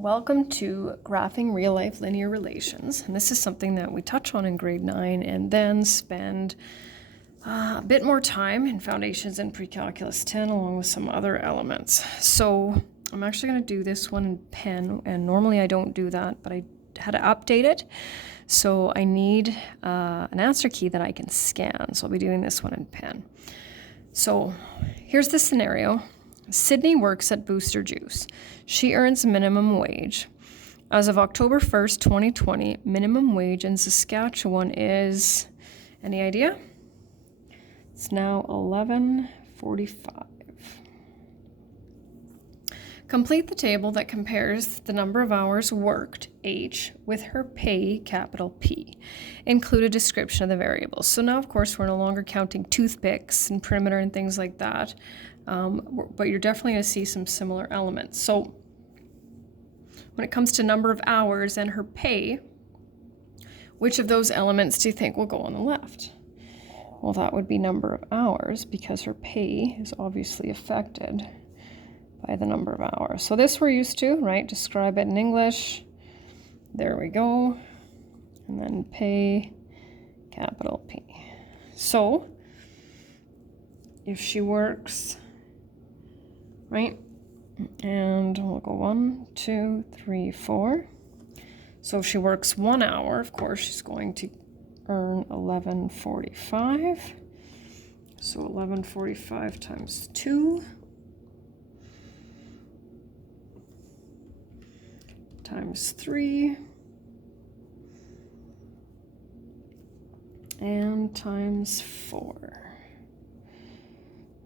Welcome to Graphing Real-Life Linear Relations, and this is something that we touch on in grade 9 and then spend a bit more time in Foundations and Pre-Calculus 10 along with some other elements. So I'm actually going to do this one in pen, and normally I don't do that, but I had to update it. So I need an answer key that I can scan, so I'll be doing this one in pen. So here's the scenario. Sydney works at Booster Juice. She earns minimum wage. As of October 1st, 2020, minimum wage in Saskatchewan is, any idea? It's now $11.45. Complete the table that compares the number of hours worked, H, with her pay, capital P. Include a description of the variables. So now, of course, we're no longer counting toothpicks and perimeter and things like that, but you're definitely going to see some similar elements. So when it comes to number of hours and her pay, which of those elements do you think will go on the left? Well, that would be number of hours, because her pay is obviously affected by the number of hours. So this we're used to, right? Describe it in English. There we go. And then pay, capital P. So if she works, right? And we'll go 1, 2, 3, 4. So if she works 1 hour, of course, she's going to earn $11.45. So $11.45 times 2 times 3 and times 4.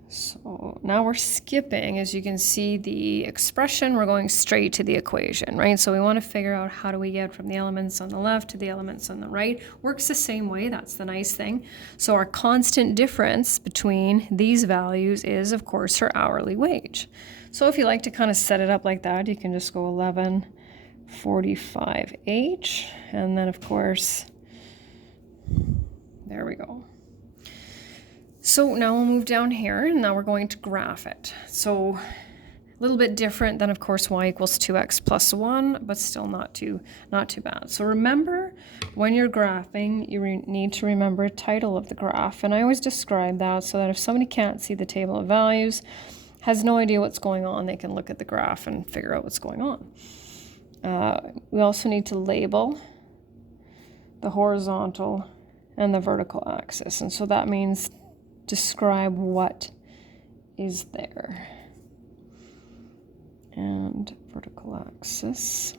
So now we're skipping, as you can see, the expression. We're going straight to the equation, right? So we want to figure out how do we get from the elements on the left to the elements on the right. Works the same way. That's the nice thing. So our constant difference between these values is, of course, her hourly wage. So if you like to kind of set it up like that, you can just go 11.45H, and then, of course, there we go. So now we'll move down here, and now we're going to graph it. So a little bit different than, of course, y equals 2x plus 1, but still not too bad. So remember, when you're graphing, you need to remember a title of the graph. And I always describe that so that if somebody can't see the table of values, has no idea what's going on, they can look at the graph and figure out what's going on. We also need to label the horizontal and the vertical axis. And so that means describe what is there. And vertical axis.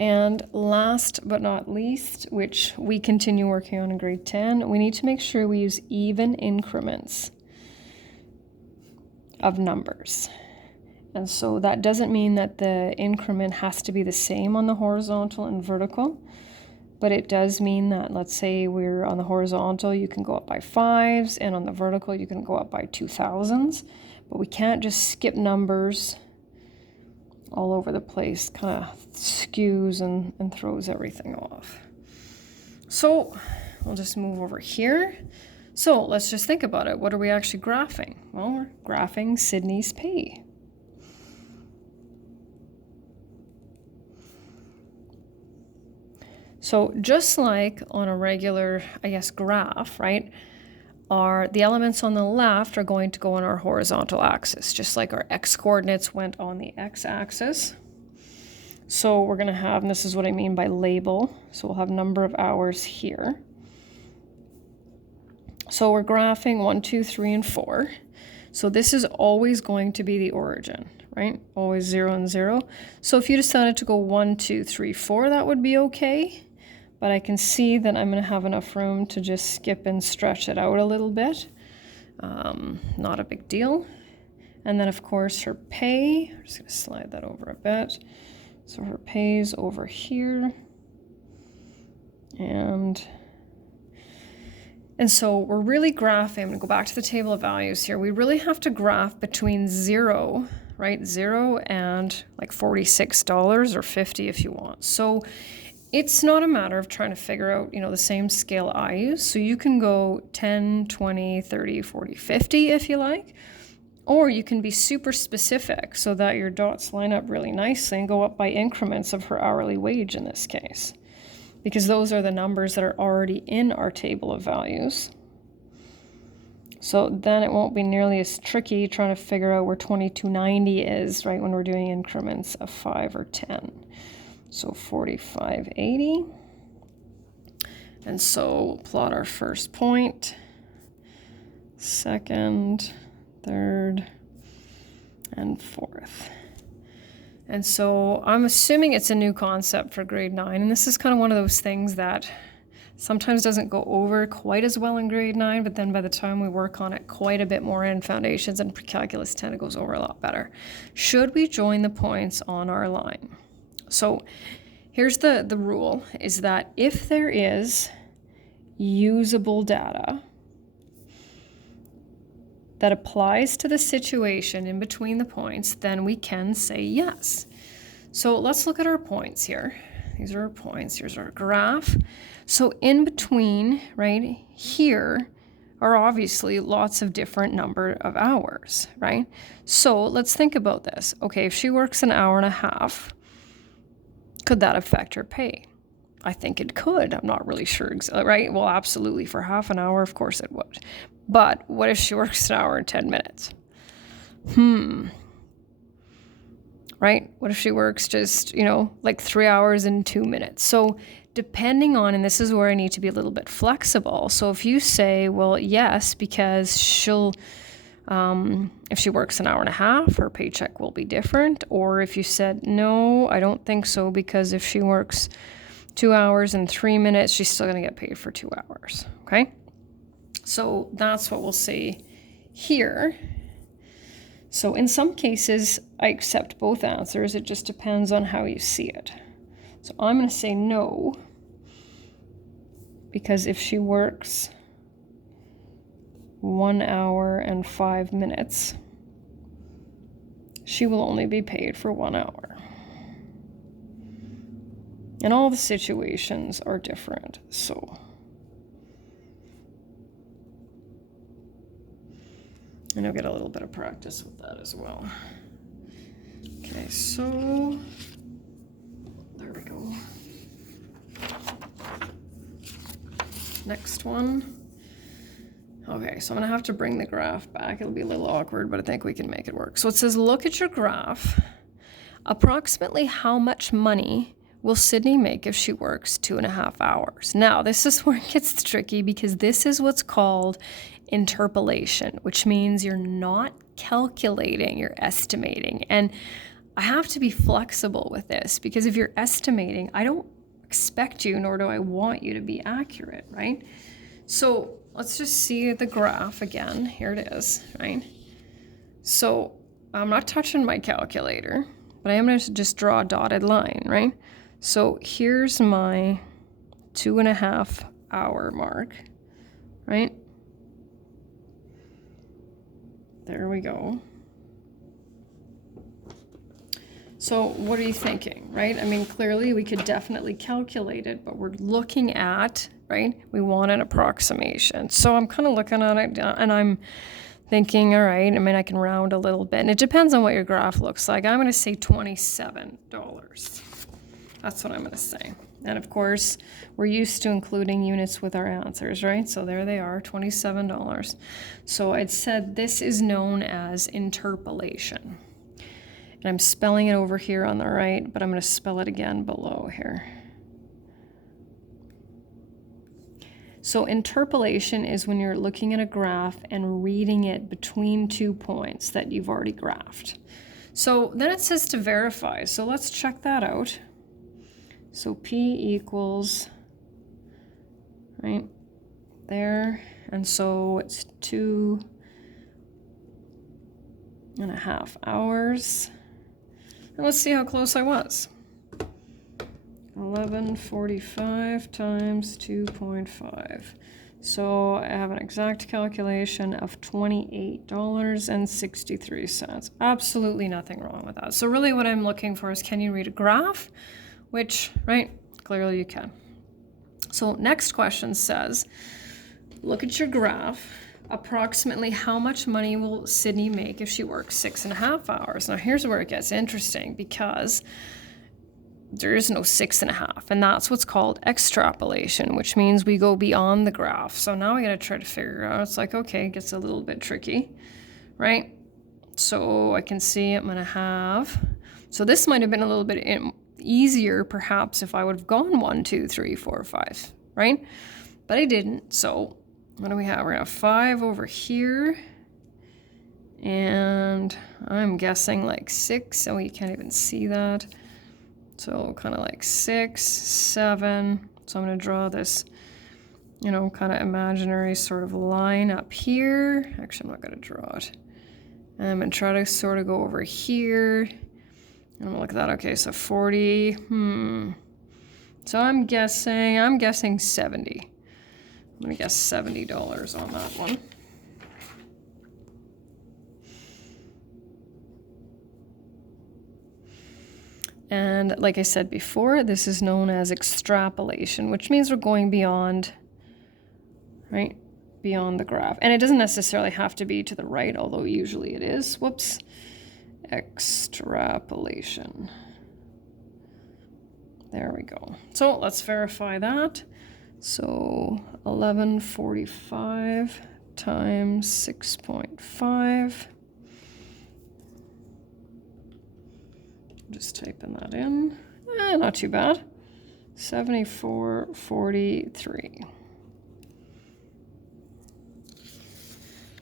And last but not least, which we continue working on in grade 10, we need to make sure we use even increments of numbers. And so that doesn't mean that the increment has to be the same on the horizontal and vertical, but it does mean that, let's say we're on the horizontal, you can go up by 5s, and on the vertical, you can go up by 2,000s, but we can't just skip numbers all over the place, kind of skews and throws everything off. So we'll just move over here. So let's just think about it. What are we actually graphing? Well, we're graphing Sydney's pay. So just like on a regular, graph, right, the elements on the left are going to go on our horizontal axis, just like our x-coordinates went on the x-axis. So we're going to have, and this is what I mean by label, so we'll have number of hours here. So we're graphing 1, 2, 3, and 4. So this is always going to be the origin, right? Always 0 and 0. So if you decided to go 1, 2, 3, 4, that would be okay. But I can see that I'm going to have enough room to just skip and stretch it out a little bit. Not a big deal. And then, of course, her pay. I'm just going to slide that over a bit. So her pay's over here. And so we're really graphing. I'm going to go back to the table of values here. We really have to graph between 0, right? 0 and like $46 or 50 if you want. So it's not a matter of trying to figure out, the same scale I use. So you can go 10, 20, 30, 40, 50 if you like. Or you can be super specific so that your dots line up really nicely and go up by increments of her hourly wage in this case, because those are the numbers that are already in our table of values. So then it won't be nearly as tricky trying to figure out where 2290 is, right, when we're doing increments of 5 or 10. So 4580. And so plot our first point, second, third, and fourth. And so I'm assuming it's a new concept for grade 9, and this is kind of one of those things that sometimes doesn't go over quite as well in grade 9, but then by the time we work on it quite a bit more in foundations and pre-calculus 10, it goes over a lot better. Should we join the points on our line? So here's the rule, is that if there is usable data that applies to the situation in between the points, then we can say yes. So let's look at our points here. These are our points. Here's our graph. So in between, right, here are obviously lots of different number of hours, right? So let's think about this. Okay, if she works an hour and a half, could that affect her pay? I think it could. I'm not really sure, right? Well, absolutely. For half an hour, of course it would. But what if she works an hour and 10 minutes? Right? What if she works just, like 3 hours and 2 minutes? So depending on, and this is where I need to be a little bit flexible. So if you say, well, yes, because she'll, if she works an hour and a half, her paycheck will be different. Or if you said, no, I don't think so, because if she works 2 hours and 3 minutes, she's still going to get paid for 2 hours. Okay? So that's what we'll say here. So in some cases, I accept both answers. It just depends on how you see it. So I'm going to say no, because if she works 1 hour and 5 minutes, she will only be paid for 1 hour. And all the situations are different, so. And I'll get a little bit of practice with that as well. Okay, so there we go. Next one. Okay, so I'm gonna have to bring the graph back. It'll be a little awkward, but I think we can make it work. So it says, look at your graph. Approximately how much money will Sydney make if she works 2.5 hours? Now, this is where it gets tricky, because this is what's called interpolation, which means you're not calculating, you're estimating. And I have to be flexible with this, because if you're estimating, I don't expect you, nor do I want you to be accurate, right? So let's just see the graph again. Here it is, right? So I'm not touching my calculator, but I am going to just draw a dotted line, right? So here's my 2.5 hour mark, right? There we go. So what are you thinking, right? I mean, clearly we could definitely calculate it, but we're looking at, right? We want an approximation. So I'm kind of looking at it and I'm thinking, all right, I mean, I can round a little bit. And it depends on what your graph looks like. I'm going to say $27. That's what I'm going to say. And of course, we're used to including units with our answers, right? So there they are, $27. So I'd said this is known as interpolation. And I'm spelling it over here on the right, but I'm going to spell it again below here. So interpolation is when you're looking at a graph and reading it between 2 points that you've already graphed. So then it says to verify. So let's check that out. So P equals, right there. And so it's 2.5 hours. And let's see how close I was. 1145 times 2.5. So I have an exact calculation of $28.63. Absolutely nothing wrong with that. So really what I'm looking for is, can you read a graph? Which, right, clearly you can. So next question says, look at your graph. approximately how much money will Sydney make if she works 6.5 hours? Now here's where it gets interesting, because there is no 6.5, and that's what's called extrapolation, which means we go beyond the graph. So now we gotta try to figure out, it's like, okay, it gets a little bit tricky, right? So I can see I'm gonna have, so this might have been a little bit easier perhaps if I would have gone 1, 2, 3, 4, 5, right? But I didn't. So what do we have? We're gonna have 5 over here, and I'm guessing like 6, so you can't even see that. So kind of like 6, 7. So I'm going to draw this, you know, kind of imaginary sort of line up here. Actually, I'm not going to draw it. And I'm going to try to sort of go over here. And I'm going to look at that. Okay, so 40. So I'm guessing 70. I'm going to guess $70 on that one. And like I said before, this is known as extrapolation, which means we're going beyond, right? Beyond the graph. And it doesn't necessarily have to be to the right, although usually it is. Whoops. Extrapolation. There we go. So let's verify that. So 1145 times 6.5. Just typing that in. Not too bad. 74.43.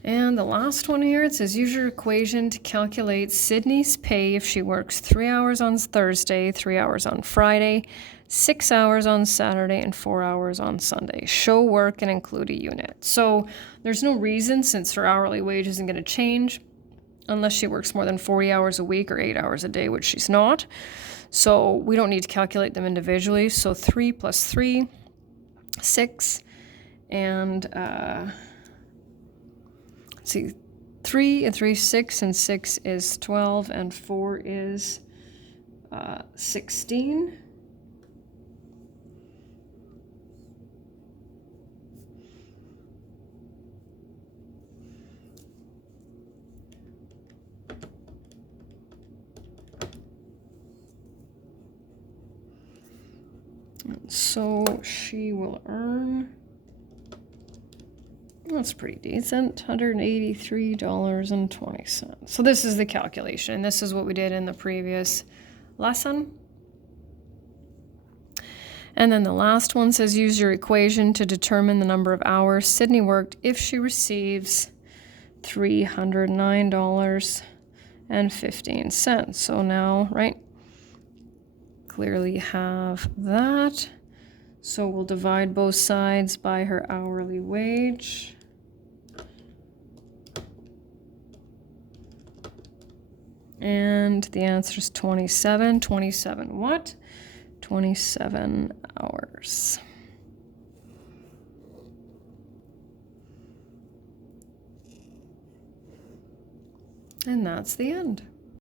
And the last one here, it says use your equation to calculate Sydney's pay if she works 3 hours on Thursday, 3 hours on Friday, 6 hours on Saturday, and 4 hours on Sunday. Show work and include a unit. So there's no reason, since her hourly wage isn't going to change unless she works more than 40 hours a week or 8 hours a day, which she's not. So we don't need to calculate them individually. So 3 plus 3, 6, and let's see, 3 and 3, 6, and 6 is 12, and 4 is 16. So she will earn, that's pretty decent, $183.20. So this is the calculation. This is what we did in the previous lesson. And then the last one says use your equation to determine the number of hours Sydney worked if she receives $309.15. So now, right, clearly have that. So we'll divide both sides by her hourly wage. And the answer is 27. 27 what? 27 hours. And that's the end.